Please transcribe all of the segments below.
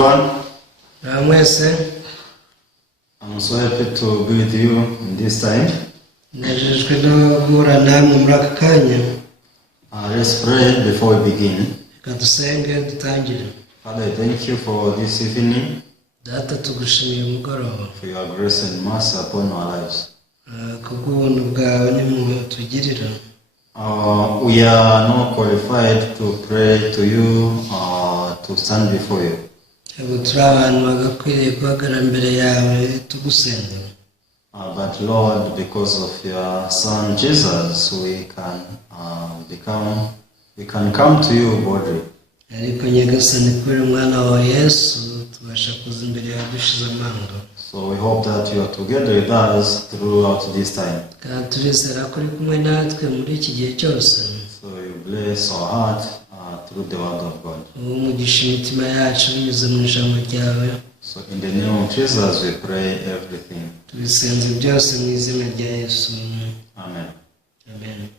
everyone. I'm so happy to be with you in this time. Let's pray before we begin. Father, I thank you for this evening, for your grace and mercy upon our lives. We are not qualified to pray to you or to stand before you. But Lord, because of your Son Jesus, we can come to you boldly. So we hope that you are together with us throughout this time. So you bless our heart through the word of God. So in the name of Jesus we pray everything. Amen. Amen.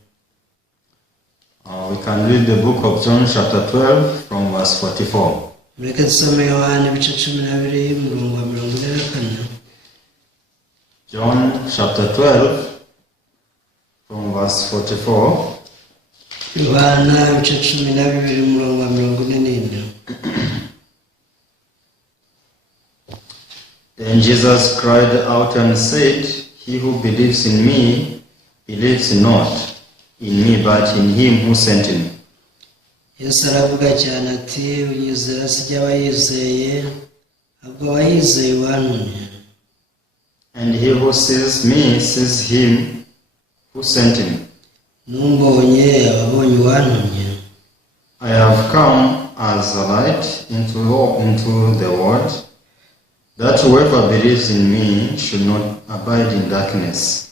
We can read the book of John chapter 12 from verse 44. John chapter 12 from verse 44. Then Jesus cried out and said, "He who believes in me, believes not in me, but in him who sent me." And he who sees me sees him who sent me. I have come as a light into the world, that whoever believes in me should not abide in darkness.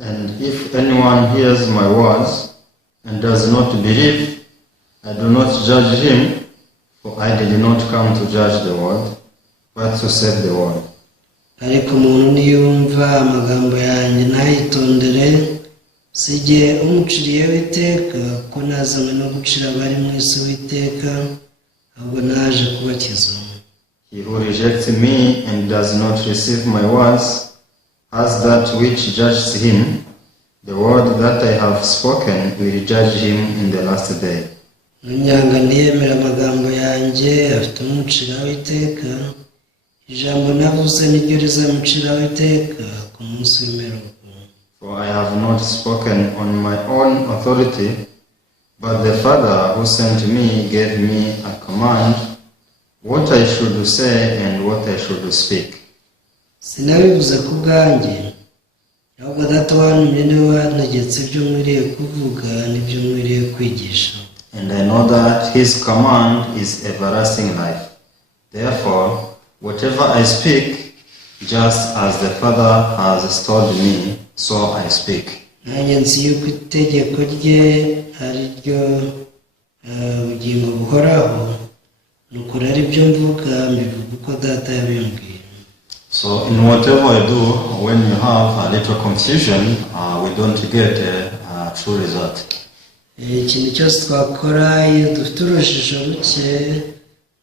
And if anyone hears my words and does not believe, I do not judge him, for I did not come to judge the world, but to save the world. Ariko umuntu niyumva amagambo yanjye ntayitondere, sijye umuciriye w'iteka, ko nazanywe no gucira abari mu isi w'iteka, ahubwo naje kubakiza. He who rejects me and does not receive my words has that which judges him. The word that I have spoken will judge him in the last day. Unyanga ntiyemera amagambo yanjye afite umucira w'iteka, Ijambo navuze niryo rizamucira w'iteka ku munsi w'imperuka. For I have not spoken on my own authority, but the Father who sent me gave me a command, what I should say and what I should speak. Sinabivuze ku bwanjye, ahubwo Data wantumye niwe wantegetse ibyo nkwiriye kuvuga n'ibyo nkwiriye kwigisha. And I know that his command is everlasting life. Therefore, whatever I speak, just as the Father has told me, so I speak. Nanjye nzi yuko itegeko rye ari ryo ubugingo buhoraho, nuko ari byo mvuga mbivuga uko Data yabimbwiye. So in whatever I do, when you have a little confusion, we don't get a true result. Ikintu cyose twakora iyo dufite urujijo ruke,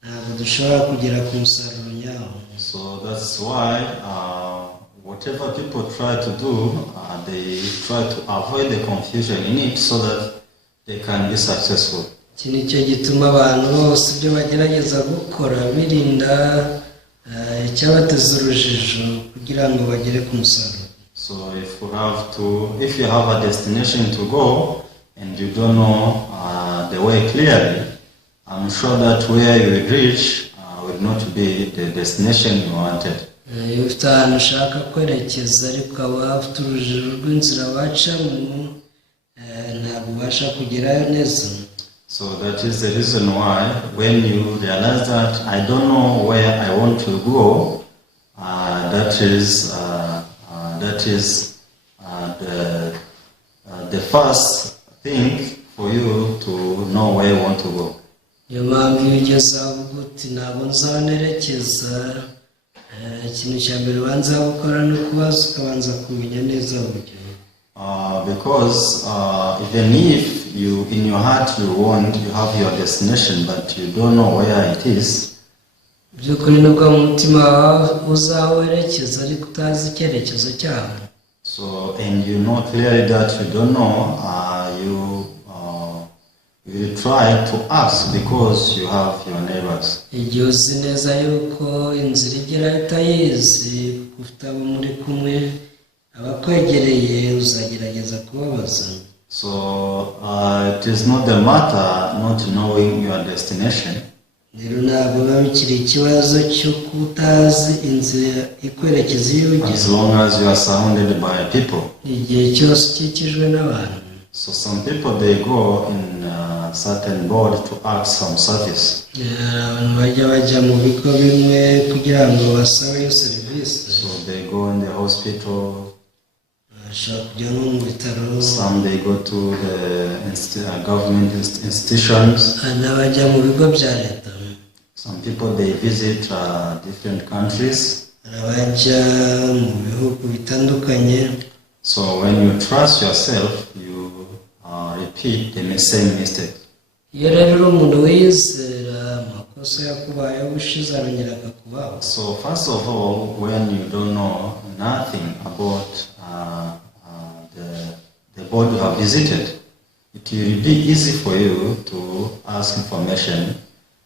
ntabwo dushobora kugera ku musaruro nyawo. So that's why whatever people try to do, they try to avoid the confusion in it so that they can be successful. Iki nicyo gituma abantu bose ibyo bagerageza gukora birinda icyabateza urujijo kugira ngo bagere ku musaruro. So if you have a destination to go and you don't know the way clearly, I'm sure that where you will reach will not be the destination you wanted. Iyo ufite ahantu ushaka kwerekeza ariko ukaba ufite urujijo rw'inzira wacamo, ntabwo ubasha kugerayo neza. So that is the reason why when you realize that I don't know where I want to go, that is the first thing for you to know where you want to go. Iyo mpamvu iyo ugeze aho uvuga uti ntabwo nzanerekeza, ikintu cya mbere ubanza gukora ni ukubaza ukabanza kumenya neza uburyo. Because even if you, in your heart, you have your destination, but you don't know where it is. by'ukuri nubwo mu mutima wawe uzaho werekeza ariko utazi icyerekezo cyawo. So, and you know clearly that you don't know, you will try to ask because you have your neighbors. Igihe uzi neza yuko inzira igera utayizi, ufite abo muri kumwe abakwegereye, uzagerageza kubabaza. So, it is not the matter not knowing your destination. Rero ntabwo biba bikiri ikibazo cy'uko utazi inzira ikwerekeza iyo ujya. As long as you are surrounded by people. Igihe cyose ukikijwe n'abantu. So some people, they go in a certain board to ask some service. Abantu bajya mu bigo bimwe kugira ngo basabe iyo serivisi. So they go in the hospital. Bashobora kujya no mu bitaro. Some they go to the government institutions. N'abajya mu bigo bya leta. Some people, they visit different countries. Abajya mu bihugu bitandukanye. So when you trust yourself, you repeat the same mistake. Iyo rero uri umuntu wizera, amakosa yakubayeho ubushize arongera akakubaho. So first of all, when you don't know nothing about the board you have visited, it will be easy for you to ask information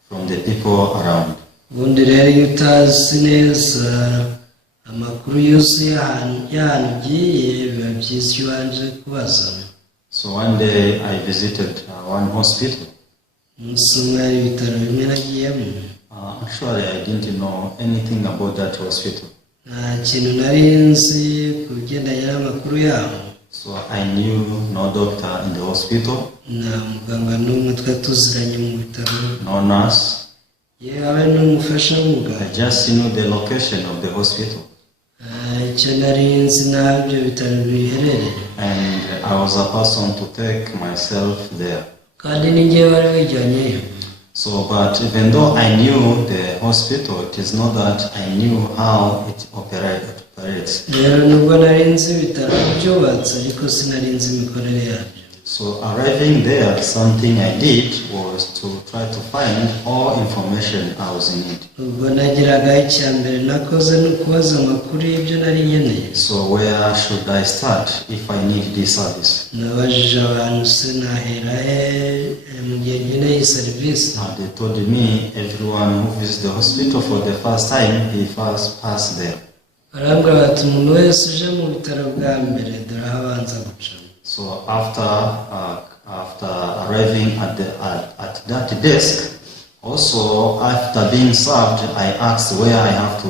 from the people around. Ubundi rero iyo utazi neza amakuru yuzuye y'ahantu ugiye, biba byiza iyo ubanje kubaza. So one day I visited one hospital. Umunsi umwe hari ibitaro bimwe nagiyemo. Actually, I didn't know anything about that hospital. Nta kintu nari nzi ku bigendanye n'amakuru yaho. So I knew no doctor in the hospital. Nta muganga n'umwe twari tuziranye mu bitaro. No nurse. Yewe n'umufasha w'umuganga. I just knew the location of the hospital. Icyo nari nzi n'aho ibyo bitaro biherereye. And I was a person to take myself there. Kandi ni njyewe wari wijyanyeyo. So, but even though I knew the hospital, it is not that I knew how it operates. Rero nubwo nari nzi ibitaro byubatse ariko sinari nzi imikorere yabyo. So arriving there, something I did was to try to find all information I was in need. Ubwo nagiraga icya mbere nakoze no kubaza amakuru y'ibyo nari nkeneye. So where should I start if I need this service? Nabajije abantu se nahera he mu gihe nkeneye iyi serivisi. And they told me everyone who visits the hospital for the first time, he first passed there. Barambwira bati umuntu wese uje mu bitaro bwa mbere dore aho abanza guca. So after arriving at that desk, also after being served, I asked where I have to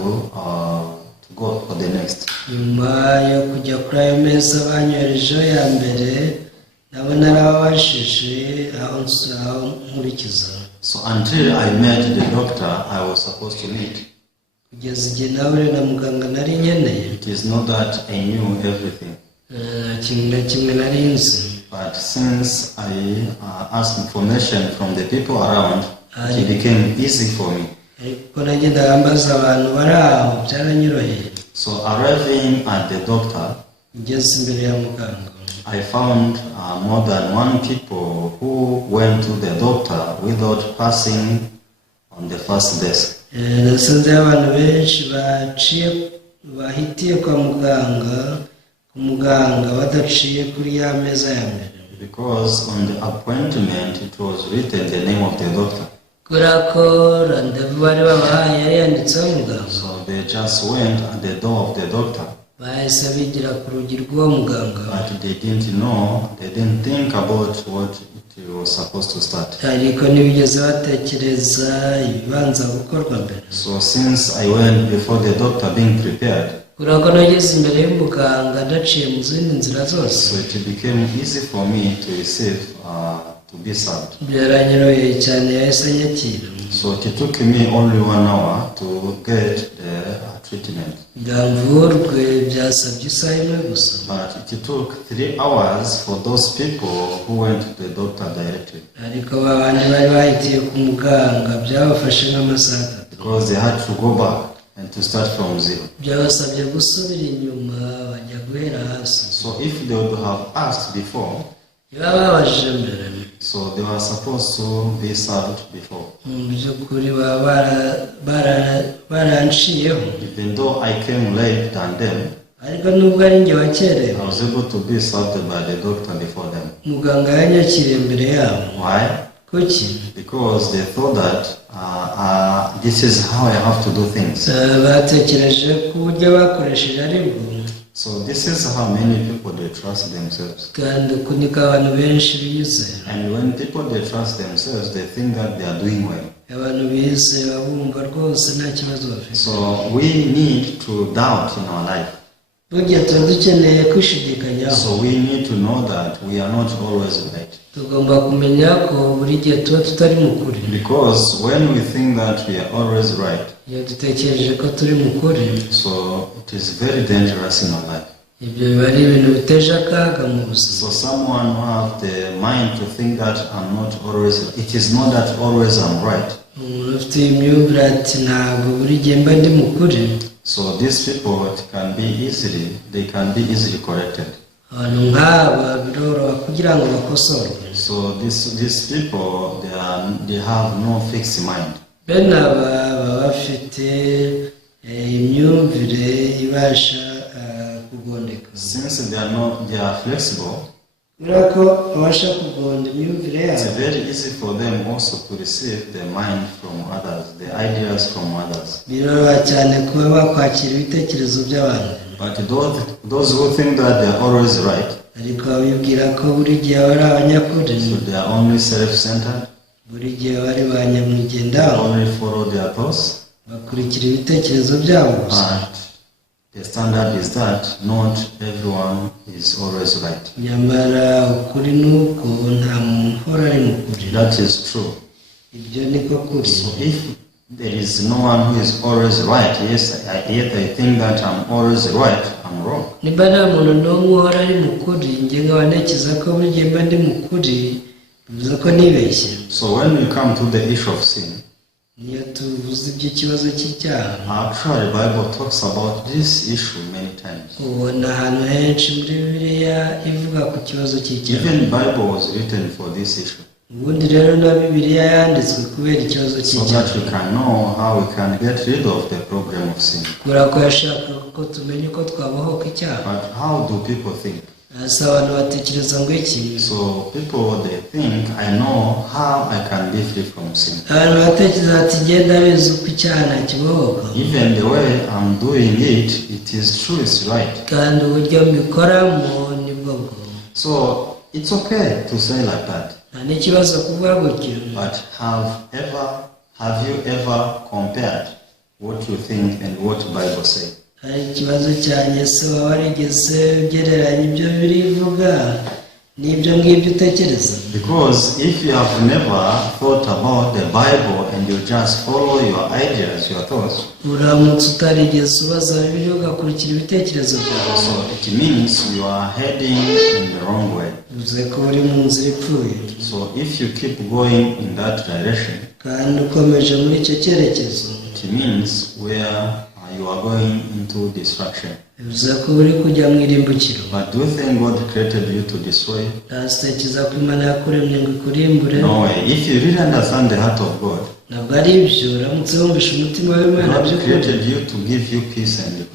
go for the next. Nyuma yo kujya kuri ayo meza banyoherejeho ya mbere, nabo narababashije aho nkurikiza. So until I met the doctor I was supposed to meet. Kugeza igihe nahure na muganga nari nkeneye. It is not that I knew everything. But since I asked information from the people around, it became easy for me. So arriving at the doctor, I found more than one people who went to the doctor without passing on the first desk. Because on the appointment it was written the name of the doctor. So they just went at the door of the doctor. But they didn't know, they didn't think about what it was supposed to start. So since I went before the doctor being prepared, so it became easy for me to receive, to be served. So it took me only 1 hour to get the treatment. But it took 3 hours for those people who went to the doctor directly. Because they had to go back and to start from zero. byabasabye gusubira inyuma bajya guhera hasi. So if they would have asked before, iyo bababajije mbere, so they were supposed to be served before. mu by'ukuri baba baranciyeho. Even though I came late than them, ariko nubwo ari njye wakerewe, I was able to be served by the doctor before them. muganga yanyakiriye imbere yabo. Why? kuki? Because they thought that this is how I have to do things. batekereje ko uburyo bakoresheje ari bwo. So this is how many people they trust themselves. kandi uku niko abantu benshi bizera. And when people they trust themselves, they think that they are doing well. abantu bizera bumva rwose nta kibazo bafite. So we need to doubt in our life. burya tuba dukeneye kwishidikanyaho. So we need to know that we are not always right. tugomba kumenya ko buri gihe tuba tutari mu kuri. Because when we think that we are always right, iyo dutekereje ko turi mu kuri, so it is very dangerous in our life. ibyo biba ari ibintu biteje akaga mu buzima. So someone who have the mind to think that I'm not always, it is not that always I'm right. umuntu ufite imyumvire ati ntabwo buri gihe mba ndi mu kuri. So these people they can be easily corrected. abantu nk'aba biroroha kugira ngo bakosorwe. So these people they have no fixed mind. bene aba baba bafite imyumvire ibasha kugondeka. Since they are flexible, kubera ko babasha kugonda imyumvire it's yabo, very easy for them also to receive the mind from others, the ideas from others. biroroha cyane kuba bakwakira ibitekerezo by'abantu. But those who think that they are always right, ariko babibwira ko buri gihe bari abanyakuri, so they are only self-centered, buri gihe bari ba nyamwigendaho, only follow their thoughts. bakurikira ibitekerezo byabo gusa. But the standard is that not everyone is always right. nyamara ukuri ni uko nta muntu uhora ari mu kuri. That is true. ibyo niko kuri. So if there is no one who is always right, yes, yet I think that I'm always right, I'm wrong. niba nta muntu n'umwe uhora ari mu kuri, njye nkaba ntekereza ko buri gihe mba ndi mu kuri, bivuze ko nibeshye. So when we come to the issue of sin, niyo tuvuze iby'ikibazo cy'icyaha, actually the Bible talks about this issue many times. ubona ahantu henshi muri bibiliya ivuga ku kibazo cy'icyaha. Even the Bible was written for this issue, ubundi rero na bibiliya yanditswe kubera ikibazo so cy'icyaha, that we can know how we can get rid of the problem of sin. kubera ko yashakaga ko tumenya uko twabohoka icyaha. But how do people think? hasi abantu batekereza ngo iki? So people they think, I know how I can be free from sin. abantu batekereza ati ngenda bizi uko icyaha nakibohoka, Even the way I'm doing it, it is true, it's right. kandi uburyo mbikoramo nibwo bwo. So it's okay to say like that. nta n'ikibazo kuvuga gutyo. But have you ever compared what you think and what the Bible says? hari ikibazo cyane, se waba warigeze ugereranya ibyo birivuga n'ibyo ngibyo utekereza? Because if you have never thought about the Bible and you just follow your ideas, your thoughts, uramutse utarigeze ubaza bibiliya ugakurikira ibitekerezo byawe, so it means you are heading in the wrong way. bivuze ko uri mu nzira ipfuye. So if you keep going in that direction, kandi ukomeje muri icyo cyerekezo, it means where you are going into destruction. bivuze ko uri kujya mu irimbukiro. But do you think God created you to destroy? ntatekereza ko Imana yakuremye ngo ikurimbure. No way. If you really understand the heart of God, ntabwo ari ibyo. uramutse wumvishe umutima w'Imana God by'ukuri, created you to give you peace and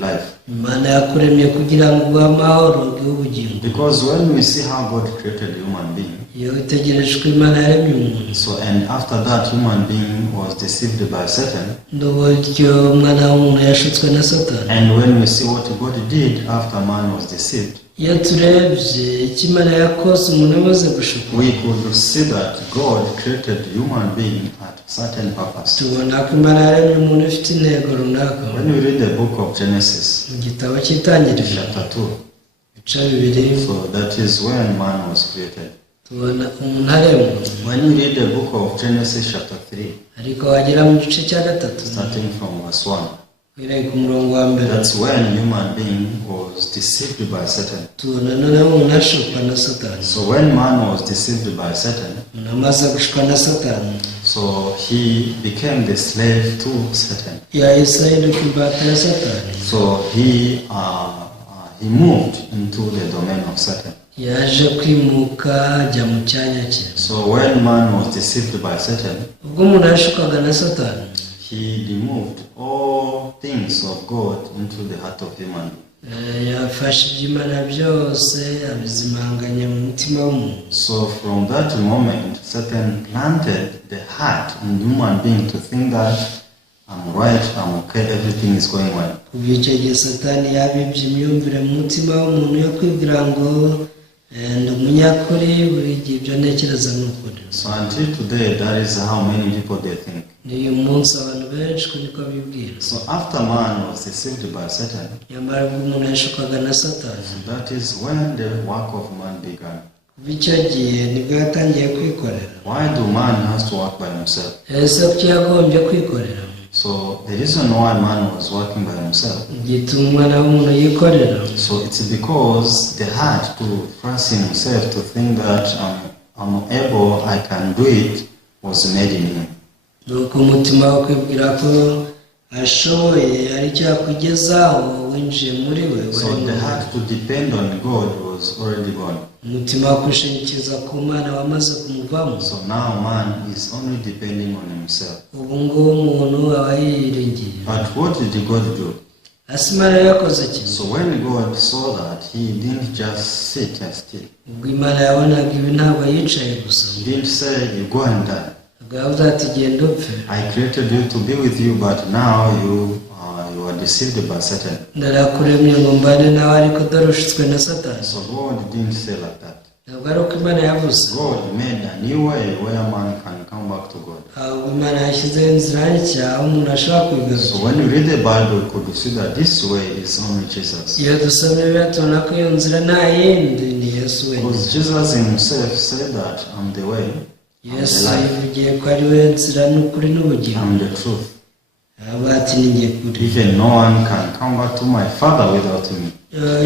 life. Imana yakuremye kugira ngo uguhe amahoro, uguhe ubugingo. Because when we see how God created a human being, iyo witegereje ko Imana yaremye umuntu, so and after that human being was deceived by Satan, n'uburyo umwana w'umuntu yashutswe na Satani, and when we see what God did after man was deceived, iyo turebye icyo Imana yakoze umuntu amaze gushukwa, we could see that God created human being at certain purpose. tubona ko Imana yaremye umuntu ufite intego runaka. When we read the book of Genesis, mu gitabo cy'itangiriro chapter 2, ibice bibiri, so that is when man was created. tubona umuntu aremwa. When we read the book of Genesis chapter 3, ariko wagera mu gice cya gatatu, starting from verse 1, uhereye ku murongo wa mbere, that's when human being was deceived by Satan. tubona noneho umuntu ashukwa na Satani. So when man was deceived by Satan, umuntu amaze gushukwa na Satani, So he became the slave to Satan. yahise ahinduka imbata ya satani. So he moved into the domain of Satan. yaje kwimuka ajya mu cyanya cye. So when man was deceived by Satan, ubwo umuntu yashukwaga na satani, he removed all things of God into the heart of human being. yafashe iby'Imana byose abizimanganya mu mutima w'umuntu. So from that moment, Satan planted the heart in human being to think that I'm right, I'm okay, everything is going well. kuva icyo gihe satani yabibye imyumvire mu mutima w'umuntu yo kwibwira ngo ndi umunyakuri, buri gihe ibyo ntekereza ni ukuri. So until today, that is how many people they think. n'uyu munsi abantu benshi ko niko bibwira. So after man was deceived by Satan, nyamara ubwo umuntu yashukwaga na satani, that is when the work of man began. kuva icyo gihe nibwo yatangiye kwikorera. Why do man has to work by himself? ese kuki yagombye kwikorera? So the reason why man was working by himself, gituma umwana w'umuntu yikorera. so it's because the heart to trust in himself, to think that I'm able, I can do it, was made in him. nuko umutima wo kwibwira ko ashoboye ari cyo yakugezaho winjiye muri we. So the heart to depend on God was already gone. umutima wo kwishingikiriza ku Mana wamaze kumuvamo. So now man is only depending on himself. ubu ngubu umuntu aba yiringiye. But what did God do? ese Imana yakoze iki? So when God saw that, he didn't just sit still. ubwo Imana yabonaga ibi ntabwo yicaye gusa. He didn't say, you go and die. bwavuze ati genda upfe. I created you to be with you, but now you are deceived by Satan. ndarakuremye ngo mbane nawe, ariko dore ushutswe na satani. So God didn't say like that. ntabwo ari uko Imana yavuze. God made a new way where man can come back to God. ahubwo Imana yashyizeho inzira nshya aho umuntu ashobora So kwigarukira. when you read the Bible, you could see that this way is only Jesus. iyo dusomye bibiliya tubona ko iyo nzira nta yindi ni Yesu wenyine. Because Jesus himself said that I'm the way, I'm the Yesu life, yivugiye ko ari we nzira n'ukuri n'ubugingo. I'm the truth. avuga ati ni njye kuri. Even no one can come back to my Father without me.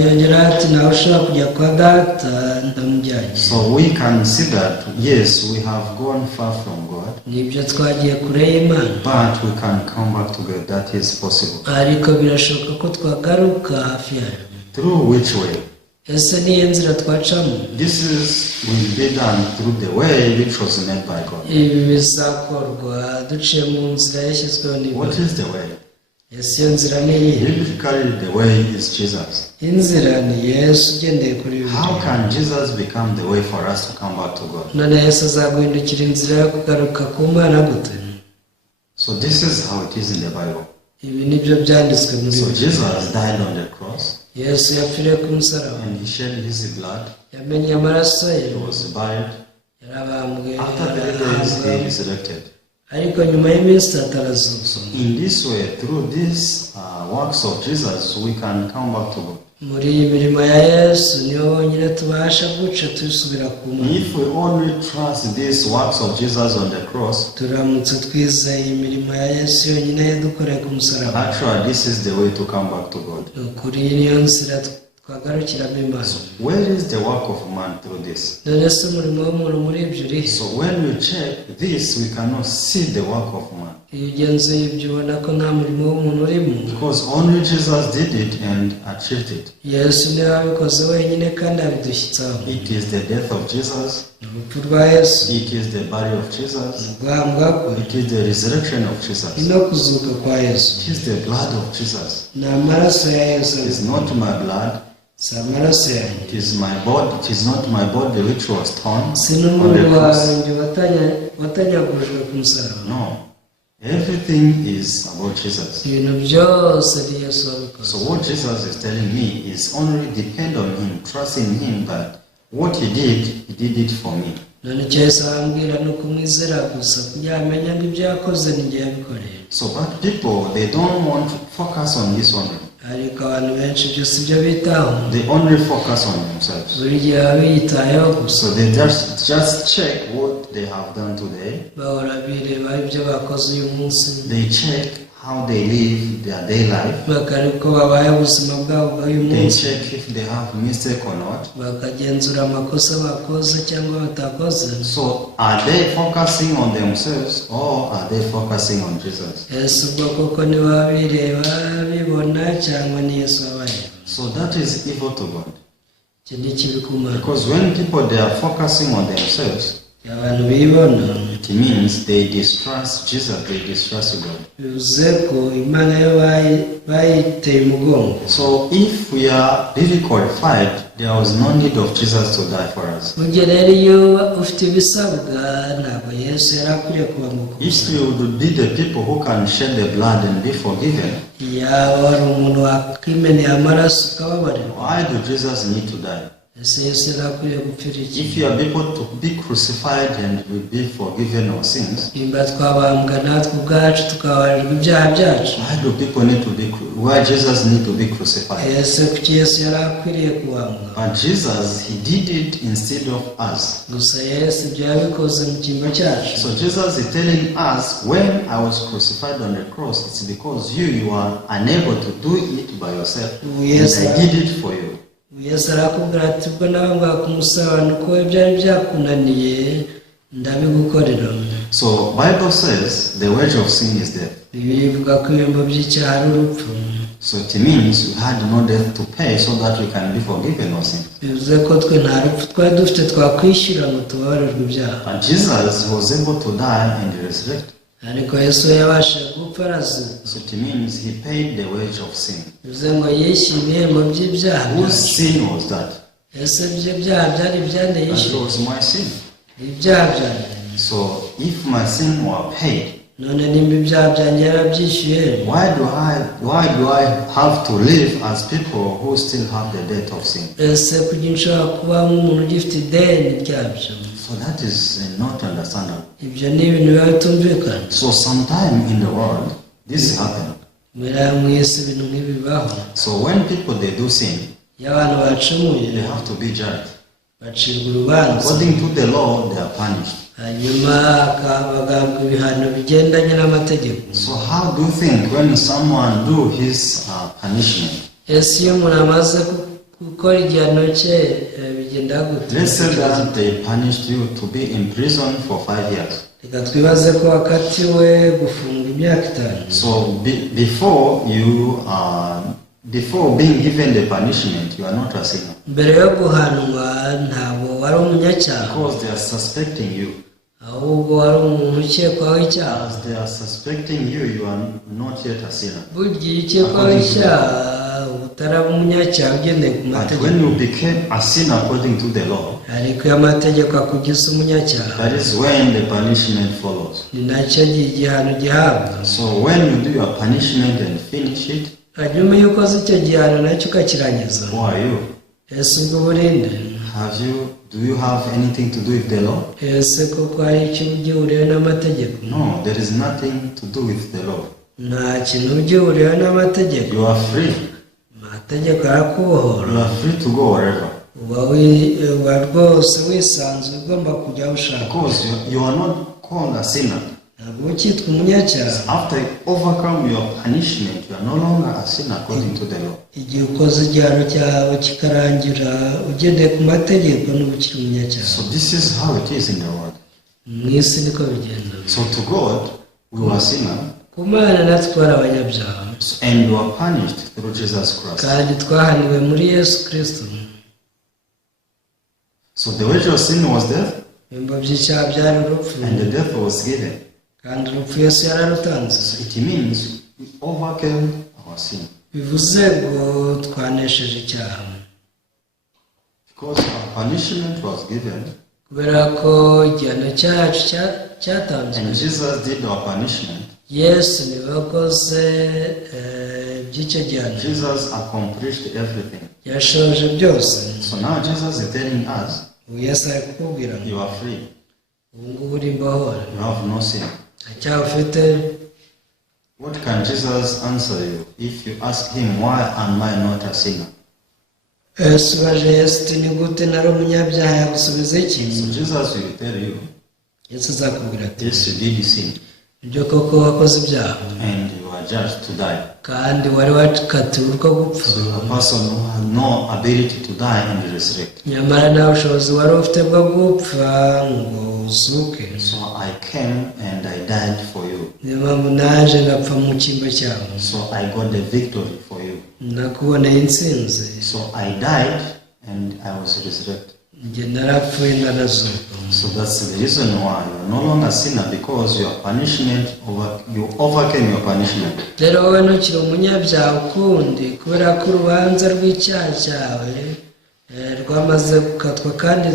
yongera ati nawe ushobora kujya kwa data ndamujyanye. So we can see that, yes, we have gone far from God, nibyo twagiye kure y'Imana, but we can come back to God. That is possible. ariko birashoboka ko twagaruka hafi yayo. Through which way? ese niyo nzira twacamo? This will be done through the way which was made by God. ibi bizakorwa duciye mu nzira yashyizweho What n'Imana. is the way? ese iyo nzira ni iyihe? Biblically, the way is Jesus. inzira ni Yesu ugendeye kuri How Bibiliya. can Jesus become the way for us to come back to God? none Yesu azaguhindukira inzira yo kugaruka ku Mana gute? So this is how it is in the Bible. ibi nibyo byanditswe muri So Bibiliya. Jesus died on the cross Yesu yapfiriye ku musaraba, and he shed his blood. yamenye amaraso ye, He was buried. yarabambwe, After 3 days, he arahabwa, resurrected. ariko nyuma y'iminsi itatu arazuka. So in this way, through these works of Jesus, we can come back to God. muri iyi mirimo ya Yesu niho honyine tubasha guca dusubira ku Mana. If we only trust these works of Jesus on the cross, turamutse twizeye imirimo ya Yesu yonyine yadukoreye ku musaraba, actually this is the way to come back to God. ni ukuri iyi niyo nzira twagarukiramo Imana. Where is the work of man through this? none se umurimo w'umuntu muri ibyo urihe? So when we check this, we cannot see the work of man. iyo ugenzuye ibyo ubona ko nta murimo w'umuntu urimo, Because only Jesus did it and achieved it. Yesu niwe wabikoze wenyine kandi abidushyitsaho. It is the death of Jesus. urupfu rwa Yesu, It is the burial of Jesus. guhambwa kwe, It is the resurrection of Jesus. no kuzuka kwa Yesu. It is the blood of Jesus. ni amaraso ya Yesu. It is not my blood. si amaraso yanjye, It is my body. It is not my body which was torn si on the n'umubiri cross. wanjye watanyagujwe ku musaraba. No. Everything is about Jesus. ibintu byose ni Yesu wabikoze. So what Jesus is telling me is only depend on him, trust in him that what he did it for me. none icyo Yesu arambwira ni ukumwizera gusa kugira ngo amenye ngo ibyo yakoze ni njye yabikoreye. So but people, they don't want to focus on this only. ariko abantu benshi ibyo si byo bitaho, They only focus on themselves. buri gihe baba biyitayeho gusa. So they just check what they have done today. bahora bireba ibyo bakoze uyu munsi, They check how they live their day life. bakareba uko babaye ubuzima bwabo bw'uyu They munsi, check if they have mistake or not. bakagenzura amakosa bakoze cyangwa batakoze. So are they focusing on themselves or are they focusing on Jesus? Ese ubwo koko niba bireba bibona cyangwa ni Yesu wabareba? So that is evil to God. Icyo ni kibi ku Mana. Because when people they are focusing on themselves, Abantu bibona, it means they distrust Jesus, they distrust God. bivuze ko Imana yo bayiteye umugongo. So if we are really qualified, there was no need of Jesus to die for us. Burya rero iyo ufite ibisabwa ntabwo Yesu yari akwiriye kuba mu If we would be the people who can shed the blood and be forgiven, yaba wari umuntu wakwimeneye amaraso ukababarirwa, why do Jesus need to die? ese Yesu yari akwiriye gupfira iki? If you are able to be crucified and will be forgiven our sins, nimba twabambwa natwe ubwacu tukababarirwa ibyaha byacu, why do people need to be? Why Jesus need to be crucified? ese kuki Yesu yari akwiriye kubambwa? But Jesus, he did it instead of us. Gusa Yesu ibyo yabikoze mu cyimbo cyacu. So Jesus is telling us, when I was crucified on the cross, it's because you are unable to do it by yourself, Yes, and I did it for you. Yesu arakubwira ati ubwo nabambwaga ku musaraba ko ibyari byakunaniye ndabigukorera. So Bible says the wage of sin is death. Bibiliya ivuga ko ibihembo by'icyaha ari urupfu. So it means we had no death to pay so that we can be forgiven of sin. Bivuze ko twe nta rupfu twari dufite twakwishyura ngo tubabarirwe ibyaha. But Jesus was able to die and resurrect. Ariko Yesu yabashije gupfa arazuka. So it means he paid the wage of sin. Bivuze ngo yishyuye ibihembo by'ibyaha Whose byacu. sin was that? Ese ibyo byaha byari ibyande That yishyuye? was my sin. Ibyaha byanjye. So if my sin were paid, None nimba ibyaha byanjye yarabyishyuye, why do I have to live as people who still have the debt of sin? ese kugira nshobora kuba nk'umuntu ugifite ideni ryabyo? So that is not understandable. Ibyo ni ibintu biba bitumvikana. So sometime in the world, this happened. Mbere mu isi ibintu nk'ibi bibaho. So when people they do sin, Iyo abantu bacumuye they have to be judged. bacirwa urubanza, According to the law, they are punished. hanyuma bagabwa ibihano bigendanye n'amategeko. So how do you think when someone do his punishment? Ese iyo umuntu amaze gukora igihano cye bigenda gute? Let's say that they punished you to be in prison for 5 years. Reka twibaze ko wakatiwe gufunga imyaka 5. So before being given the punishment, you are not a sinner. Mbere yo guhanwa ntabwo wari umunyacyaha, Because they are suspecting you. ahubwo wari umuntu ukekwaho icyaha. As they are suspecting you, you are not yet a sinner. Burya iyo ukekwaho icyaha utaraba umunyacyaha ugendeye ku But mategeko. when you became a sinner according to the law, Ariko iyo amategeko akugize umunyacyaha, that is when the punishment follows. ni nacyo igihano gihabwa. So when you do your punishment and finish it, Hanyuma iyo ukoze icyo gihano nacyo ukakirangiza, who are you? ese ubwo burinde? Do you have anything to do with the law? Ese koko hari icyo ugihuriyeho n'amategeko? No, there is nothing to do with the law. Nta kintu ugihuriyeho n'amategeko. You are free. Amategeko arakubohora. You are free to go wherever. Uba rwose wisanzuye ugomba kujya aho ushaka. Because you are not called a sinner. Ntabwo ukitwa umunyacyaha. After you overcome your punishment, you are no longer a sinner according to the law. Igihe ukoze igihano cyawe kikarangira ugendeye ku mategeko n'uba ukiri umunyacyaha. So this is how it is in the world. Mu isi niko bigenda. So to God, we were sinner, Ku Mana natwe twari abanyabyaha, and we were punished through Jesus Christ. kandi twahaniwe muri Yesu Kristo. So the wage of sin was death, Ibihembo by'icyaha byari urupfu, and the death was given. kandi urupfu Yesu yararutanze. So it means we overcame our sin. Bivuze ngo twanesheje icyaha. Because our punishment was given, Kubera ko igihano cyacu cyatanzwe, and Jesus did our punishment. Yesu niwe wakoze by'icyo gihano. Jesus accomplished everything. Yashoje byose. So now Jesus is telling us, Ubu Yesu ari kukubwira ngo you are free. ubu ngubu uri imbohora, You have no sin. nta cyaha ufite. What can Jesus answer you if you ask him, why am I not a sinner? Yesu baje Yesu uti ni gute nari umunyabyaha, yagusubiza iki? So Jesus will tell you, Yesu azakubwira ati yes, you did sin, ibyo koko wakoze ibyaha and you are are judged to die. kandi wari wakatiwe urwo gupfa. So a person who had no ability to die and resurrect. nyamara nta bushobozi wari ufite bwo gupfa ngo uzuke. So I came and I died for you. niyo mpamvu naje ngapfa mu cyimbo cyawe. So I got the victory for you. nakuboneye intsinzi. So I died and I was resurrected. njye narapfuye ndanazuka. So that's the reason why you are no longer a sinner, because your punishment you overcame your punishment. rero wowe ntukiri umunyabyaha ukundi kubera ko urubanza rw'icyaha cyawe rwamaze gukatwa kandi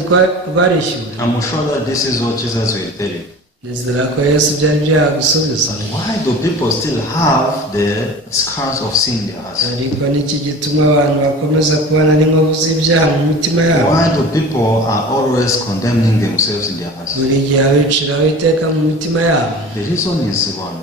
rwarishyuwe. I'm sure that this is what Jesus will tell you. nizera ko Yesu byari byagusubiza. Why do people still have the scars of sin in their hearts? ariko niki gituma abantu bakomeza kubana n'inkovu z'ibyaha mu mitima yabo? Why do people are always condemning themselves in their hearts? buri gihe abiciraho iteka mu mitima yabo. The reason is one.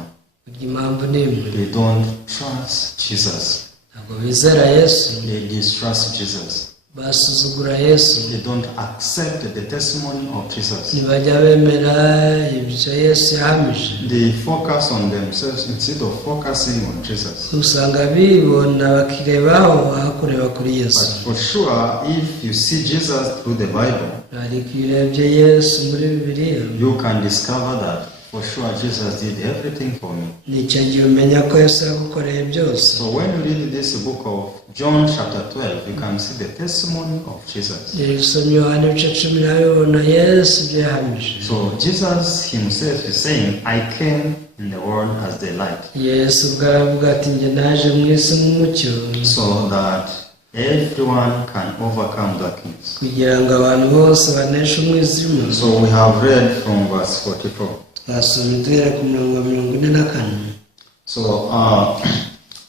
impamvu ni imwe. They don't trust Jesus. ntabwo bizera Yesu. They distrust Jesus. basuzugura Yesu. They don't accept the testimony of Jesus. ntibajya bemera ibyo Yesu yahamije. They focus on themselves instead of focusing on Jesus. usanga bibona bakirebaho aho kureba kuri Yesu. But for sure, if you see Jesus through the Bible, ariko iyo urebye Yesu muri Bibiliya, you can discover that for sure Jesus did everything for me. nicyo gihe umenya ko Yesu yagukoreye byose. So when you read this book of John chapter 12, you can see the testimony of Jesus. usomye Yohana ibice 10 ubona Yesu ibyo yahamije. So Jesus himself is saying, I came in the world as the light, Yesu ubwo aravuga ati njye naje mu isi nk'umucyo, so that everyone can overcome darkness. kugira ngo abantu bose baneshe umwijima. So we have read from verse 44. twasomye duhera ku mirongo 44. So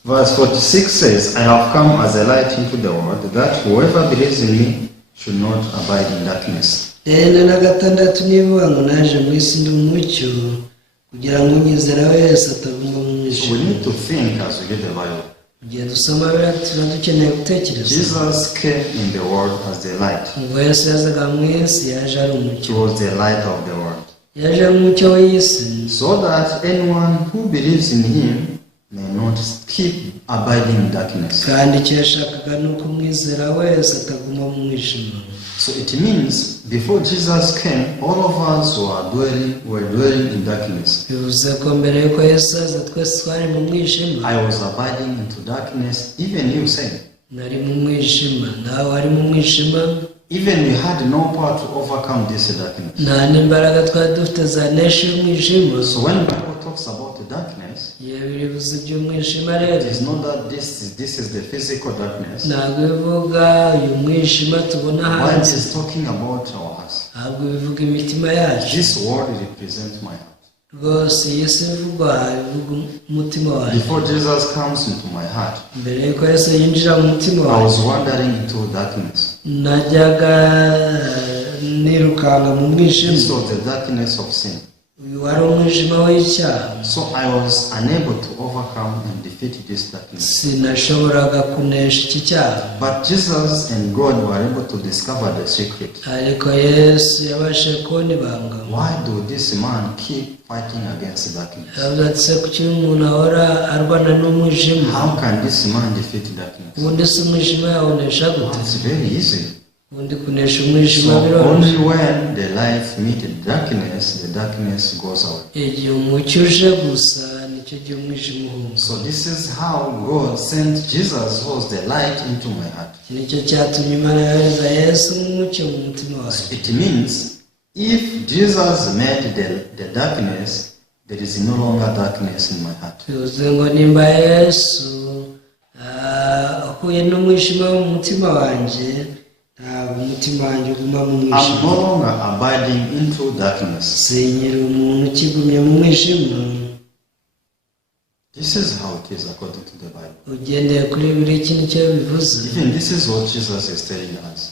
verse 46 says, I have come as a light into the world, that whoever believes in me should not abide in darkness. 46 nivuga ngo naje mu isi ndi umucyo kugira ngo unyizera wese ataguma mu So mwijima. we need to think as we read the Bible. igihe dusoma Bibiliya tuba dukeneye gutekereza. Jesus came in the world as the light. ubwo Yesu yazaga mu isi yaje ari He umucyo. was the light of the world. yaje ari umucyo w'isi, So that anyone who believes in him may not keep abiding in darkness. kandi icyo yashakaga ni uko umwizera wese ataguma mu mwijima. So it means before Jesus came, all of us were dwelling in darkness. bivuze ko mbere yuko Yesu aza twese twari mu mwijima. I was abiding into darkness, even you saying. nari mu mwijima, nawe wari mu mwijima. Even we had no power to overcome this darkness. nta n'imbaraga twari dufite zanesha umwijima. So when the Bible talks about the darkness, iyo bivuze iby'umwijima rero, it is not that this is the physical darkness. ntabwo bivuga uyu mwijima tubona But it hanze, is talking about our hearts. ahubwo bivuga imitima yacu. This word represents my heart. rwose iyo si bivugwa bivuga umutima wawe. Before Jesus comes into my heart, mbere yuko Yesu yinjira mu mutima I wawe, was wandering into darkness. najyaga nirukanka mu mwijima. This was the darkness of sin. uyu wari umwijima w'icyaha. So I was unable to overcome and defeat this darkness. sinashoboraga kunesha iki cyaha. But Jesus and God were able to discover the secret. ariko Yesu yabashije kubona ibanga. Why do this man keep fighting against darkness? yavuze ati se kuki umuntu ahora arwana n'umwijima? How can this man defeat darkness? ubundi si umwijima yawunesha Well, gute? it's very easy. ubundi kunesha So umwijima only biroroshye. when the light meets the darkness goes away. igihe umucyo uje gusa nicyo gihe umwijima uhunga. So this is how God sent Jesus, who was the light, into my heart. iki nicyo cyatumye Imana yohereza Yesu nk'umucyo mu mutima wawe. It means if Jesus made the darkness, there is no longer darkness in my heart. bivuze ngo nimba Yesu ahuye n'umwijima mu mutima wanjye, ntabwo umutima wanjye uguma mu I'm mwijima. no longer abiding into darkness. sinyira umuntu ukigumye mu mwijima. This is how it is according to the Bible. ugendeye kuri buri kintu cyo bivuze. Even this is what Jesus is telling us.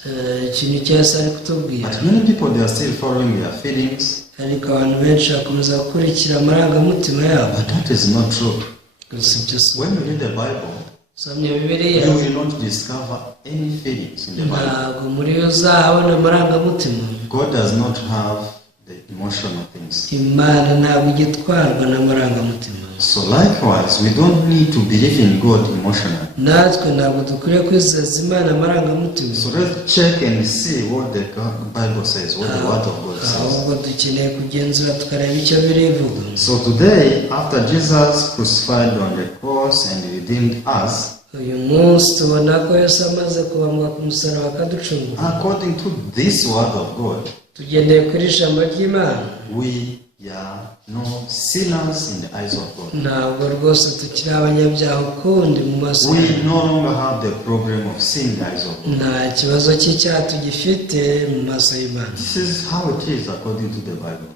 ikintu cyose ari kutubwira. But many people, they are still following their feelings. ariko abantu benshi bakomeza gukurikira amarangamutima yabo. But that is not true. gusa ibyo si When you read the Bible, usomye Bibiliya, you will not discover any feelings in the Bible. ntabwo muri yo uzahabona amarangamutima. God does not have the emotional things. Imana ntabwo igitwarwa n'amarangamutima. So likewise, we don't need to believe in God emotionally. Natwe ntabwo dukwiriye kwizeza Imana amarangamutima. So let's check and see what the Bible says, what the Word of God says. Ahubwo dukeneye kugenzura tukareba icyo birivuga. So today, after Jesus crucified on the cross and redeemed us, uyu munsi tubona ko Yesu amaze kubambwa ku musaraba akaducungura. according to this Word of God, tugendeye kuri ijambo ry'Imana, we are no sinners in the eyes of God. ntabwo rwose tukiri abanyabyaha ukundi mu maso We y'Imana. no longer have the problem of sin in the eyes of God. nta kibazo cy'icyaha tugifite mu maso y'Imana. This is how it is according to the Bible.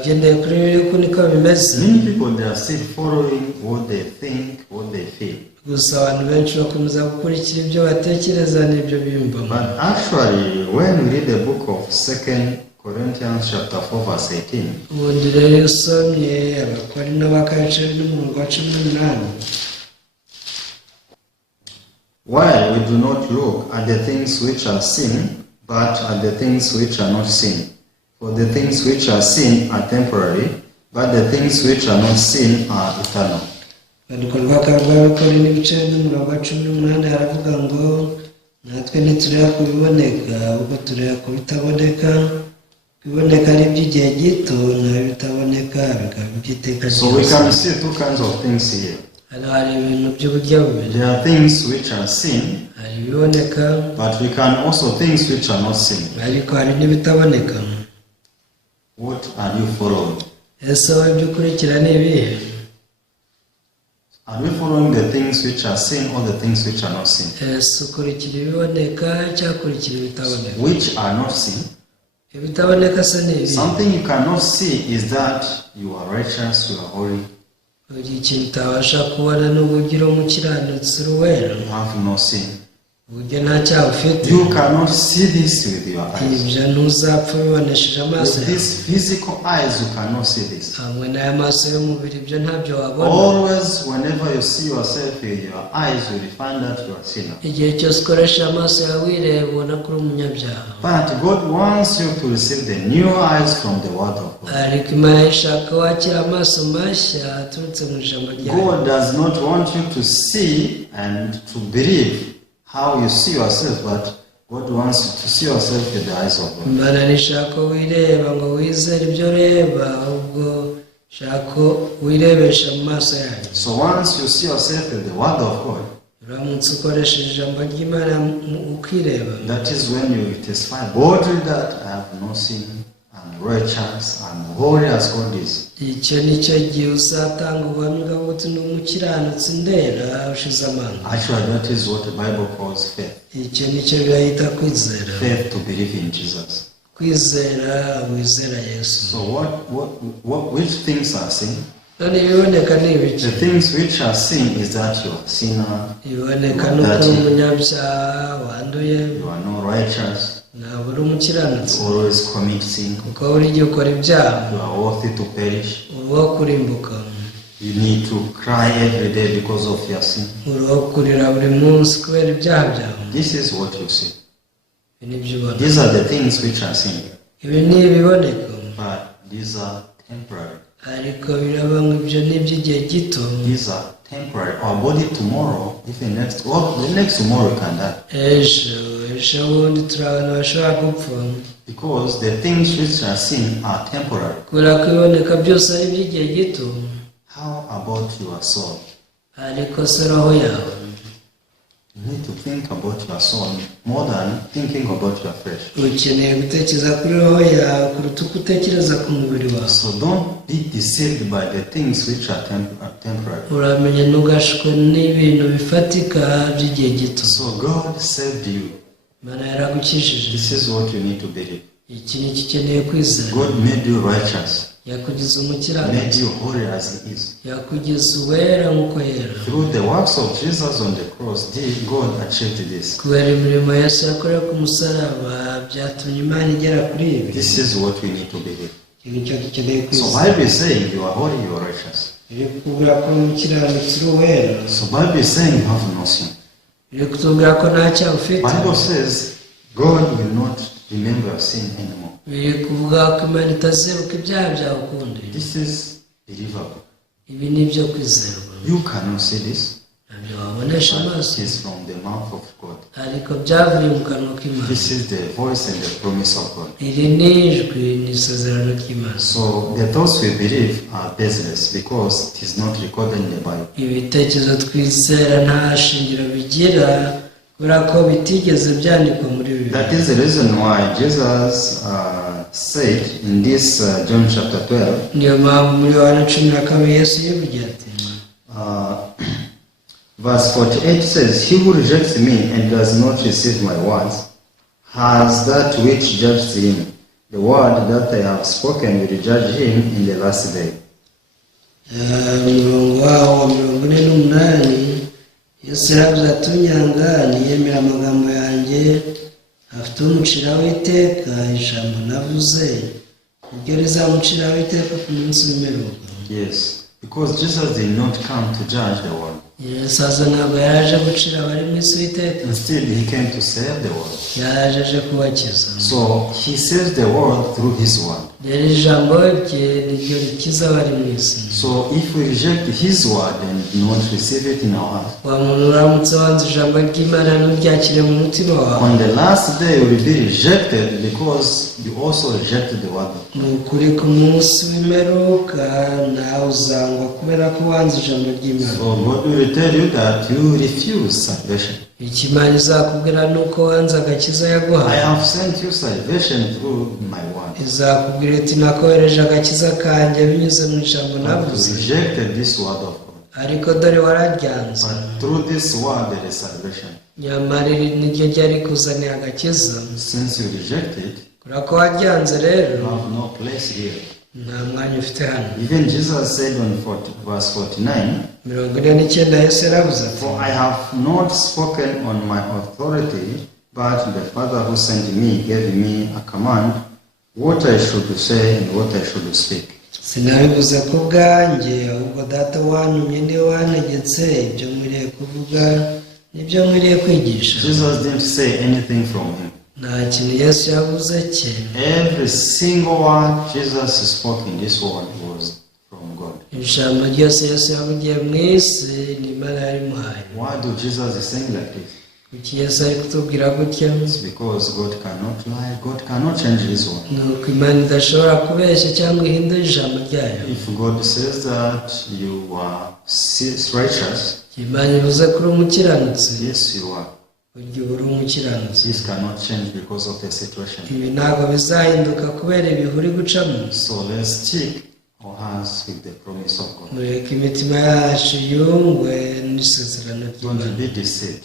Ugendeye kuri biri uko niko bimeze. Many people, they are still following what they think, what they feel. gusa abantu benshi bakomeza gukurikira ibyo batekereza n'ibyo biyumvamo. But actually, when we read the book of 2 Corinthians chapter 4 verse 18, ubundi rero usomye Abakorinto ba kabiri n'umurongo wa 18, while we do not look at the things which are seen, but at the things which are not seen. For the things which are seen are temporary, but the things which are not seen are eternal. Urwandiko rwa kabiri rw'Abakorinto ibice n'umurongo wa 18 haravuga ngo natwe ntitureba ku biboneka ahubwo tureba ku bitaboneka. Ibiboneka ari iby'igihe gito naho ibitaboneka bikaba iby'iteka ryose. So we can see two kinds of things here. Hano hari ibintu by'uburyo bubiri. There are things which are seen, hari ibiboneka, but we can also things which are not seen. ariko hari n'ibitaboneka. What are you following? Ese wowe ibyo ukurikira ni ibihe? Are we following the things which are seen or the things which are not seen? Ese ukurikira ibiboneka cyangwa ukurikira ibitaboneka? Which are not seen? Ibitaboneka se ni ibihe? Something you cannot see is that you are righteous, you are holy, buri kintu utabasha kubona n'uburyo umukiranutsi uri uwera, you have no sin. uburyo nta cyaha ufite. You cannot see this with your eyes. Ibyo ntuzapfa ubibonesheje amaso With yawe. these physical eyes, you cannot see this. hamwe n'aya maso y'umubiri ibyo ntabyo wabona. Always, whenever you see yourself with your eyes, you will find that you are a sinner. igihe cyose ukoresha amaso yawe wireba ubona ko uri umunyabyaha. But God wants you to receive the new eyes from the Word of God. ariko Imana ishaka wakira amaso mashya aturutse mu ijambo ryayo. God does not want you to see and to believe how you see yourself, but God wants you to see yourself with the eyes of God. Imana ntishaka ko wireba ngo wizere ibyo ureba, ahubwo ishaka ko wirebesha mu maso yayo. So once you see yourself with the Word of God, uramutse ukoresheje ijambo ry'Imana ukireba, that is when you testify boldly that I have no sin, I'm righteous, I'm holy as God is. icyo nicyo gihe uzatanga ubuhamya bw'uti ni umukiranutsi ndera ushize amanga. Actually, that is what the Bible calls faith. icyo nicyo birahita kwizera. Faith to believe in Jesus. kwizera wizera Yesu. So which things are seen? none ibiboneka ni ibiki? The things which are seen is that you are a sinner, ibiboneka ni uko uri umunyabyaha wanduye, you are not righteous, ntabwo uri umukiranutsi, you always commit sin, kuko buri gihe ukora ibyaha, you are worthy to perish. uri uwo kurimbuka, you need to cry every day because of your sin. uri uwo kurira buri munsi kubera ibyaha byawe. This is what you see. ibi nibyo ubona. These are the things which are seen, ibi ni ibiboneka, but these are temporary. ariko biraba ngo ibyo ni iby'igihe gito. These are temporary. Our body tomorrow, even the next tomorrow can die. ejo bundi turi abantu bashobora gupfa, Because the things which are seen are temporary. kubera ko ibiboneka byose ari iby'igihe gito. How about your soul? ariko se roho yawe, You need to think about your soul more than thinking about your flesh. ukeneye gutekereza kuri roho yawe kuruta uko utekereza ku mubiri wawe. So don't be deceived by the things which are temporary. uramenya ntugashwe n'ibintu bifatika by'igihe gito. So God saved you. Imana yaragukijije. This is what you need to believe. iki ni ukeneye kwizera. God made you righteous. yakugize Made umukiranutsi, you holy as He is. yakugize uwera nk'uko yera. Through the works of Jesus on the cross, God achieved this. kubera imirimo Yesu yakoreye ku musaraba byatumye Imana igera kuri ibi. This is what we need to believe. iki nicyo dukeneye So kwizera. Bible is saying you are holy, you are righteous. iri kutubwira ko uri umukiranutsi uri uwera. So Bible is saying you have no sin. iri kutubwira ko nta cyaha ufite. Bible says God will not remember your sin anymore. biri kuvuga ko Imana itazibuka ibyaha byawe ukundi. This is believable. Ibi ni ibyo kwizerwa. You cannot see this, ntabyo wabonesha but amaso, it is from the mouth of God. ariko byavuye mu kanwa k'Imana. This is the voice and the promise of God. Iri ni ijwi, ni isezerano ry'Imana. So the thoughts we believe are baseless because it is not recorded in the Bible. Ibitekerezo twizera nta shingiro bigira kubera ko bitigeze byandikwa muri That Bibiliya. is the reason why Jesus said in this John chapter 12, Niyo mpamvu muri Yohana 12 Yesu yivugira ati, verse 48 says, "He who rejects me and does not receive my words has that which judges him. The word that I have spoken will judge him in the last day." umurongo wawo wa 48 Yesu yaravuze ati, unyanga niyemera amagambo yanjye afite umucira w'iteka, ijambo navuze iryo rizamucira w'iteka ku munsi w'imperuka. Yes, because Jesus did not come to judge the world. Yesu aza ntabwo yaraje gucira abari mu isi w'iteka, Instead, he came to save the world. yaraje aje kubakiza. So he saves the world through his word. Rero ijambo rye niryo rikiza abari mu isi. So if we reject his word and do not receive it in our heart, wa muntu uramutse wanze ijambo ry'Imana nturyakire mu mutima wawe, on the last day you will be rejected because you also rejected the word of God. ni ukuri ku munsi w'imperuka nawe uzangwa kubera ko wanze ijambo ry'Imana. So God will tell you that you refuse salvation. Icyo Imana izakubwira ni uko wanze agakiza I yaguhaye. have sent you salvation through my word. Izakubwira iti nakohereje agakiza kanjye binyuze mu ijambo But you navuze, rejected this word of God. ariko dore wararyanze. But through this word there is salvation. Nyamara iri niryo ryari kuzanira agakiza. Since you reject it, kubera ko waryanze rero you have no place here. nta mwanya ufite hano. Even Jesus said on verse 49, 49 Yesu yaravuze ati, "For I have not spoken on my authority, but the Father who sent me gave me a command, what I should say and what I should speak." sinabivuze ku bwanjye, ahubwo data wantumye niwe wantegetse ibyo nkwiriye kuvuga n'ibyo nkwiriye kwigisha. Jesus didn't say anything from him. Nta kintu Yesu yavuze cye. Every single word Jesus spoke in this world was from God. Ijambo ryose Yesu yavugiye mu isi ni Imana yarimuhaye. Why do Jesus is saying like this? Kuki Yesu ari kutubwira gutya? It's because God cannot lie. God cannot change his word. Ni uko Imana idashobora kubeshya cyangwa ihindura ijambo ryayo. If God says that you are righteous, Imana ivuze ko uri umukiranutsi, yes you are. ujya uri umukiranutsi. This cannot change because of the situation. Ibi ntabwo bizahinduka kubera ibihe uri gucamo. So let's stick our hands with the promise of God. Mureke imitima yacu yungwe n'isezerano Don't ry'Imana. be deceived.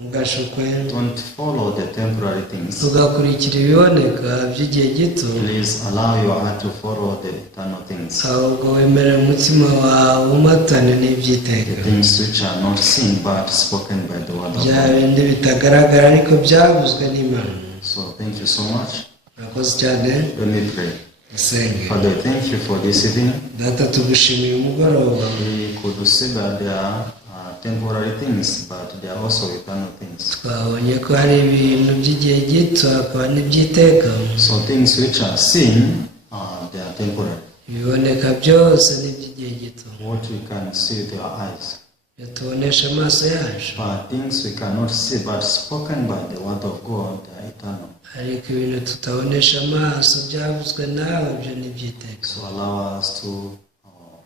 Mugashukwe, Don't follow the temporary things. tugakurikira ibiboneka by'igihe gito, Please allow your heart to follow the eternal things. ahubwo wemerera umutima wawe umatane n'iby'iteka. The things which are not seen but spoken by the word of bya God. bindi bitagaragara ariko byavuzwe n'Imana. So thank you so much. Murakoze cyane. Let me pray. Dusenge. Father, thank you for this evening. Data, tugushimiye umugoroba. We could see that there are temporary things, but there are also eternal things. Twabonye ko hari ibintu by'igihe gito hakaba n'iby'iteka. So things which are seen, they are temporary. Ibiboneka byose ni iby'igihe gito, What we can see with our eyes. ibyo tubonesha amaso yacu. But things we cannot see, but spoken by the word of God, they are eternal. Ariko ibintu tutabonesha amaso byavuzwe nawe byo ni iby'iteka. So allow us to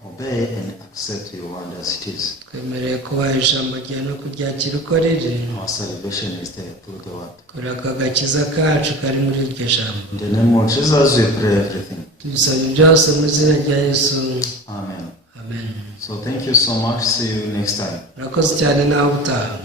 obey and accept your word as it is. Twemereye kubaha ijambo ryawe no kuryakira uko riri. Our salvation is there through the word. Kubera ko agakiza kacu kari muri iryo jambo. In the name of Jesus, we pray everything. Tubisabye byose mu izina rya Yesu. Amen. Amen. So thank you so much. See you next time. Murakoze cyane nawe utaha.